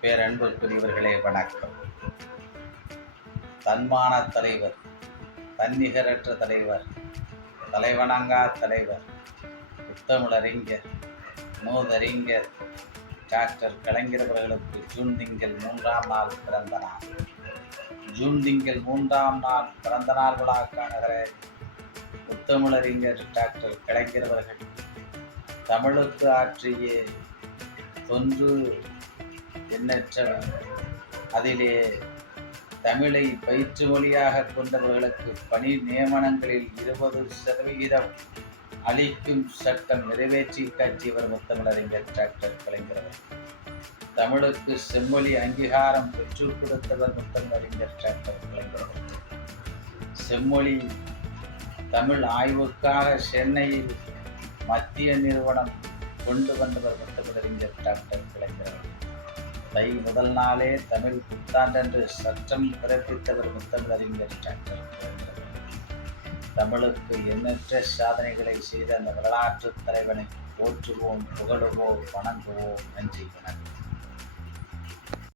பேரன்புக்குரியவர்களே வணக்கம். தன்மான தலைவர், தன்னிகரற்ற தலைவர், தலைவணங்கா தலைவர், புத்தமிழறிஞர், மூதறிஞர் டாக்டர் கலைஞர் அவர்களுக்கு ஜூன் திங்கள் 3ஆம் நாள் பிறந்த நாள். ஜூன் திங்கள் 3ஆம் நாள் பிறந்த நாள் விழா காணுகிற புத்தமிழறிஞர் டாக்டர் கலைஞர் அவர்கள் தமிழுக்கு ஆற்றிய தொன்று எண்ணற்றவை. அதிலே தமிழை பயிற்று மொழியாக கொண்டவர்களுக்கு பணி நியமனங்களில் 20% அளிக்கும் சட்டம் நிறைவேற்றி காட்சியவர் முத்தமிழறிஞர் டாக்டர் கலைஞர். தமிழுக்கு செம்மொழி அங்கீகாரம் பெற்றுக் கொடுத்தவர் முத்தமிழறிஞர் டாக்டர் கலைஞர். செம்மொழி தமிழ் ஆய்வுக்காக சென்னையில் மத்திய நிறுவனம் கொண்டு வந்தவர் முத்தமிழறிஞர் டாக்டர் கலைஞர். தை முதல் நாளே தமிழ் புத்தாண்டென்று சட்டம் பிறப்பித்தவர் முத்தமிழறிஞர் டாக்டர் கலைஞர். தமிழுக்கு எண்ணற்ற சாதனைகளை செய்த அந்த வரலாற்று தலைவனை போற்றுவோம், புகழுவோம், வணங்குவோம். நன்றி, வணக்கம்.